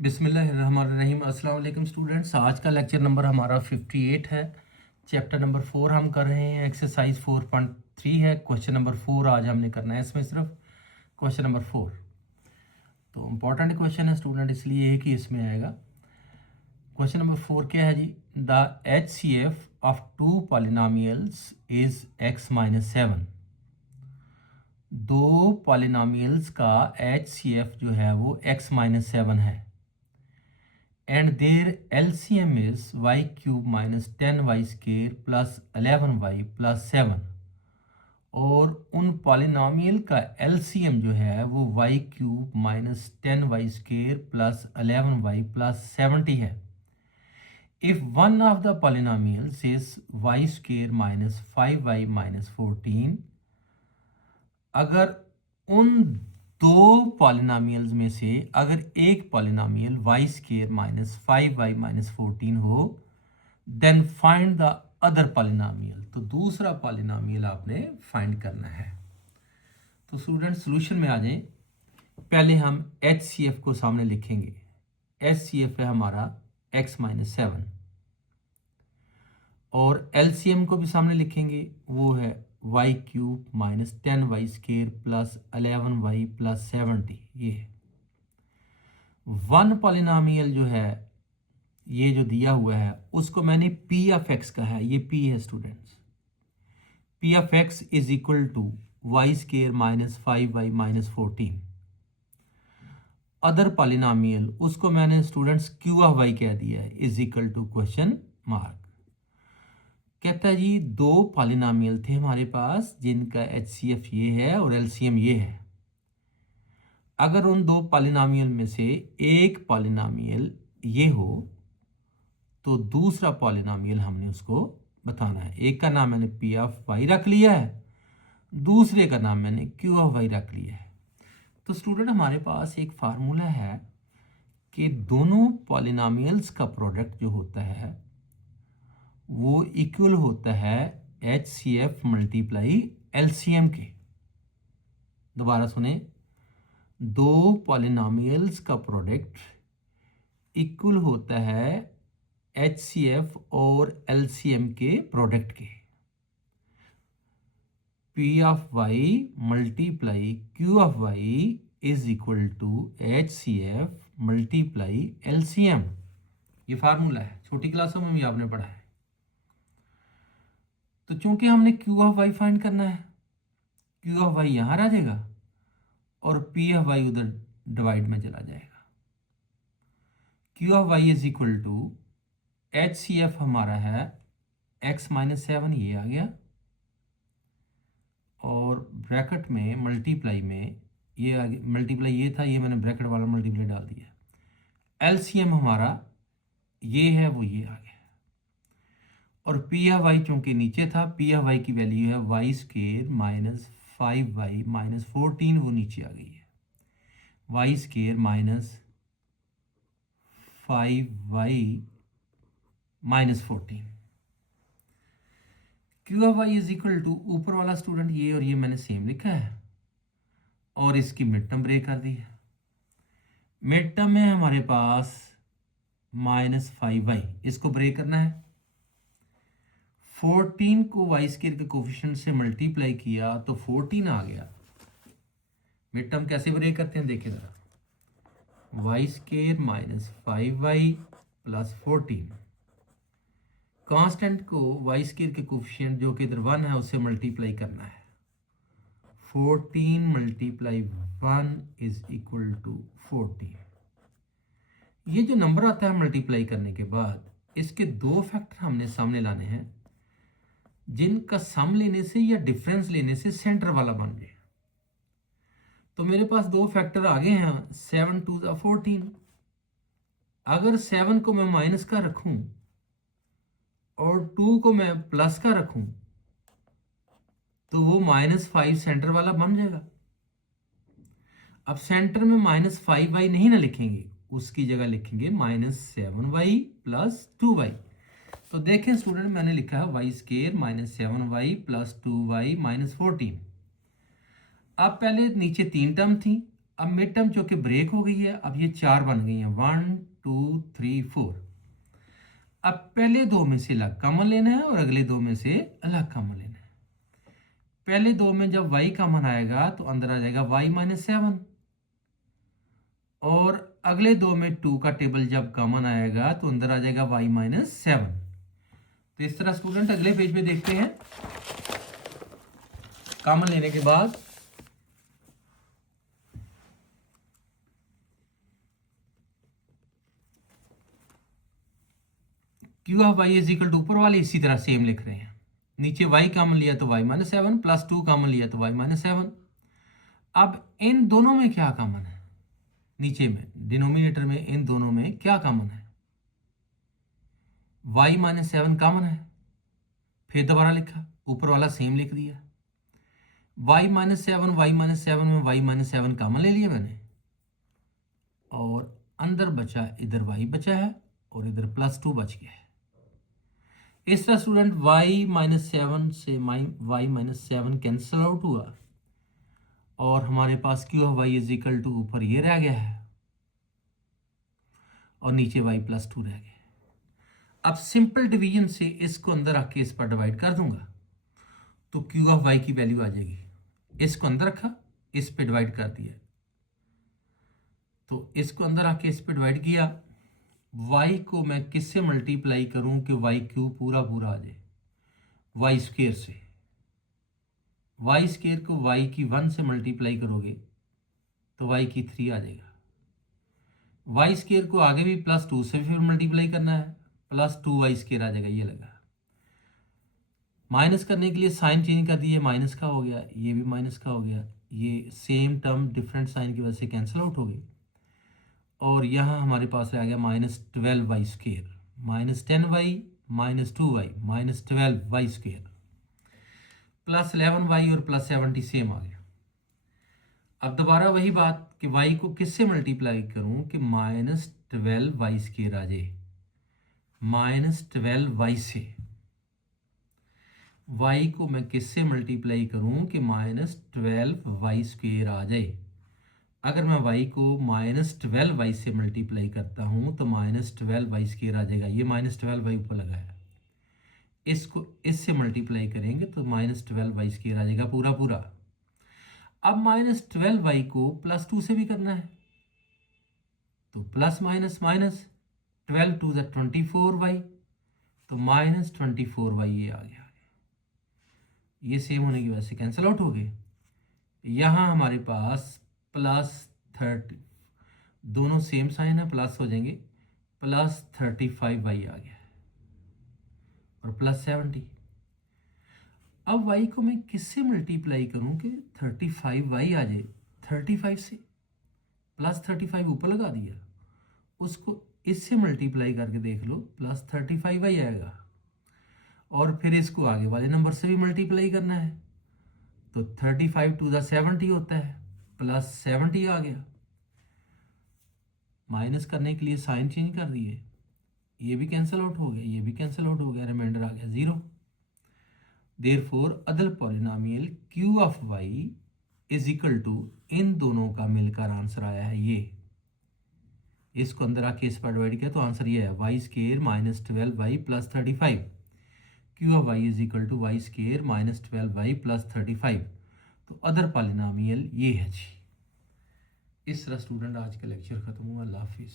बिस्मिल्लाहिर्रहमानिर्रहीम। अस्सलाम वालेकुम स्टूडेंट्स। आज का लेक्चर नंबर हमारा 58 है। चैप्टर नंबर 4 हम कर रहे हैं। एक्सरसाइज 4.3 है। क्वेश्चन नंबर 4 आज हमने करना है। इसमें सिर्फ क्वेश्चन नंबर 4 तो इम्पॉर्टेंट क्वेश्चन है स्टूडेंट, इसलिए है कि इसमें आएगा। क्वेश्चन नंबर 4 क्या है जी? The HCF of two polynomials is x-7। दो पॉलिनोमियल्स का HCF जो है वो x-7 है and their LCM is y cube minus 10y square plus 11y plus 7। और उन पॉलिनोमियल का LCM जो है वो y cube minus 10y square plus 11y plus 70 है। If one of the polynomials is y square minus 5y minus 14, अगर उन दो पॉलिनोमियल्स में से अगर एक polynomial y square minus 5y minus 14 हो, then find the other polynomial. तो दूसरा पॉलिनोमियल आपने फाइंड करना है। तो स्टूडेंट सॉल्यूशन में आ जाएं। पहले हम HCF को सामने लिखेंगे। HCF है हमारा x-7 और LCM को भी सामने लिखेंगे, वो है y cube minus 10y square plus 11y plus 70। ये वन पॉलिनोमियल जो है ये जो दिया हुआ है उसको मैंने p ऑफ x कहा है। ये p है students. p of x is equal to y square minus 5y minus 14। Other polynomial उसको मैंने स्टूडेंट्स q ऑफ y कह दिया है, is equal to question mark. कहता है जी दो पॉलिनोमियल थे हमारे पास जिनका HCF ये है और LCM ये है। अगर उन दो पॉलिनोमियल में से एक पॉलिनोमियल ये हो तो दूसरा पॉलिनोमियल हमने उसको बताना है। एक का नाम मैंने P ऑफ y रख लिया है, दूसरे का नाम मैंने Q ऑफ y रख लिया है। तो स्टूडेंट हमारे पास एक फार्मूला है कि दोनों पॉलिनोमियल्स का प्रोडक्ट जो होता है वो इक्वल होता है HCF मल्टीप्लाई LCM के। दोबारा सुने, दो पॉलिनोमियल्स का प्रोडक्ट इक्वल होता है HCF और LCM के प्रोडक्ट के। P of y multiply Q of y is equal to HCF multiply LCM। ये फार्मूला है, छोटी क्लासों में भी आपने पढ़ा है। तो चूंकि हमने Q ऑफ y फाइंड करना है, Q ऑफ y यहां रह जाएगा और P ऑफ y उधर डिवाइड में चला जाएगा। Q of y is equal to HCF हमारा है x-7, ये आ गया, और ब्रैकेट में मल्टीप्लाई में ये आ गया। मल्टीप्लाई ये था, ये मैंने ब्रैकेट वाला मल्टीप्लाई डाल दिया। LCM हमारा ये है, वो ये आ गया। और P ऑफ y चूंकि नीचे था, P ऑफ y की वैल्यू है y square minus 5y minus 14, वो नीचे आ गई है। y square minus 5y minus 14। Q of y is equal to, ऊपर वाला स्टूडेंट ये और ये मैंने सेम लिखा है और इसकी मिड टर्म ब्रेक कर दी है। मिड टर्म में हमारे पास माइनस 5y, इसको ब्रेक करना है। 14 को y स्क्वायर के कोफिशिएंट से मल्टीप्लाई किया तो 14 आ गया। मिड टर्म कैसे ब्रेक करते हैं देखिए जरा। y square minus 5y plus 14, constant को y स्क्वायर के कोफिशिएंट जो कि इधर 1 है उससे मल्टीप्लाई करना है। 14 मल्टीप्लाई 1 इज इक्वल टू 14। ये जो नंबर आता है मल्टीप्लाई करने के बाद, इसके दो फैक्टर हमने सामने लाने हैं जिनका सम लेने से या डिफरेंस लेने से सेंटर वाला बन जाए। तो मेरे पास दो फैक्टर आगे हैं, 7 टू द 14। अगर 7 को मैं माइनस का रखूं और 2 को मैं प्लस का रखूं तो वो -5 सेंटर वाला बन जाएगा। अब सेंटर में -5y नहीं ना लिखेंगे, उसकी जगह लिखेंगे -7y प्लस 2y। तो देखें स्टूडेंट, मैंने लिखा है y square minus 7y plus 2y minus 14। अब पहले नीचे 3 टर्म थी, अब मिड टर्म चूंकि ब्रेक हो गई है, अब ये 4 बन गई हैं, 1 2 3 4। अब पहले दो में से अलग कॉमन लेना है और अगले दो में से अलग कॉमन लेना है। पहले दो में जब y कॉमन आएगा तो अंदर आ जाएगा y-7, और अगले दो में 2 का टेबल जब कॉमन आएगा तो अंदर आ जाएगा y-7। तो इस तरह स्टूडेंट अगले पेज पे देखते हैं। कॉमन लेने के बाद Q of Y is equal to ऊपर वाले इसी तरह सेम लिख रहे हैं। नीचे y कॉमन लिया तो y-7 प्लस 2 कॉमन लिया तो y-7। अब इन दोनों में क्या कॉमन है? नीचे में डिनोमिनेटर में इन दोनों में क्या कॉमन है? y-7 कॉमन है, फिर दोबारा लिखा, ऊपर वाला सेम लिख दिया। y-7 में y-7 कॉमन ले लिया मैंने, और अंदर बचा इधर y बचा है और इधर +2 बच गया है। इस तरह स्टूडेंट y-7 से y-7 कैंसिल आउट हुआ और हमारे पास Q of Y is equal to ऊपर ये रह गया है और नीचे y+2 रह गया। अब सिंपल डिवीजन से इसको अंदर आके इस पर डिवाइड कर दूंगा तो क्यू ऑफ वाई की वैल्यू आ जाएगी। इसको अंदर रखा, इस पे डिवाइड कर दिया, तो इसको अंदर आके इस पे डिवाइड किया। y को मैं किससे मल्टीप्लाई करूं कि y³ पूरा पूरा आ जाए? y² से। y² को y⁴ से मल्टीप्लाई करोगे तो y⁴ आ जाएगा। y² को आगे भी +2 से फिर मल्टीप्लाई करना है, +2y² आ जाएगा। ये लगा, माइनस करने के लिए साइन चेंज कर दिए, माइनस का हो गया, ये भी माइनस का हो गया, ये सेम टर्म डिफरेंट साइन की वजह से कैंसिल आउट हो गई, और यहाँ हमारे पास आ गया -12y², -10y -2y -12y² +11y और +70 सेम आ गया। अब दोबारा वही बात कि y को किससे मल्टीप्लाई करूं कि -12y² आ जाए, -12y से। y को मैं किससे मल्टीप्लाई करूं कि -12y² आ जाए। अगर मैं y को -12y से मल्टीप्लाई करता हूं तो -12y² आ जाएगा। ये -12y ऊपर लगा है, इसको इससे मल्टीप्लाई करेंगे तो -12y² आ जाएगा पूरा पूरा। अब -12y को +2 से भी करना है तो प्लस माइनस माइनस 12 2 = 24y, तो -24y ये आ गया। ये सेम होने की वजह से कैंसिल आउट हो गए। यहाँ हमारे पास +30, दोनों सेम साइन है, प्लस हो जाएंगे, +35y आ गया और +70। अब y को मैं किससे मल्टीप्लाई करूं कि 35y आ जाए? 35 से, +35 ऊपर लगा दिया, उसको इससे मल्टीप्लाई करके देख लो, +35y आएगा, और फिर इसको आगे वाले नंबर से भी मल्टीप्लाई करना है तो 35 2 = 70 होता है, +70 आ गया। माइनस करने के लिए साइन चेंज कर दिए, ये भी कैंसिल आउट हो गया, ये भी कैंसिल आउट हो गया, रिमाइंडर आ गया 0। Therefore other polynomial Q of Y is equal to, इन दोनों का मिलकर आंसर आया है ये। इसको अंदर आके इस पर डिवाइड किया तो आंसर ये है y² -12y + 35। Q of Y is equal to y² -12y + 35। तो अदर पॉलिनोमियल ये है जी। इस तरह स्टूडेंट आज का लेक्चर खत्म हुआ। अल्लाह हाफिज़।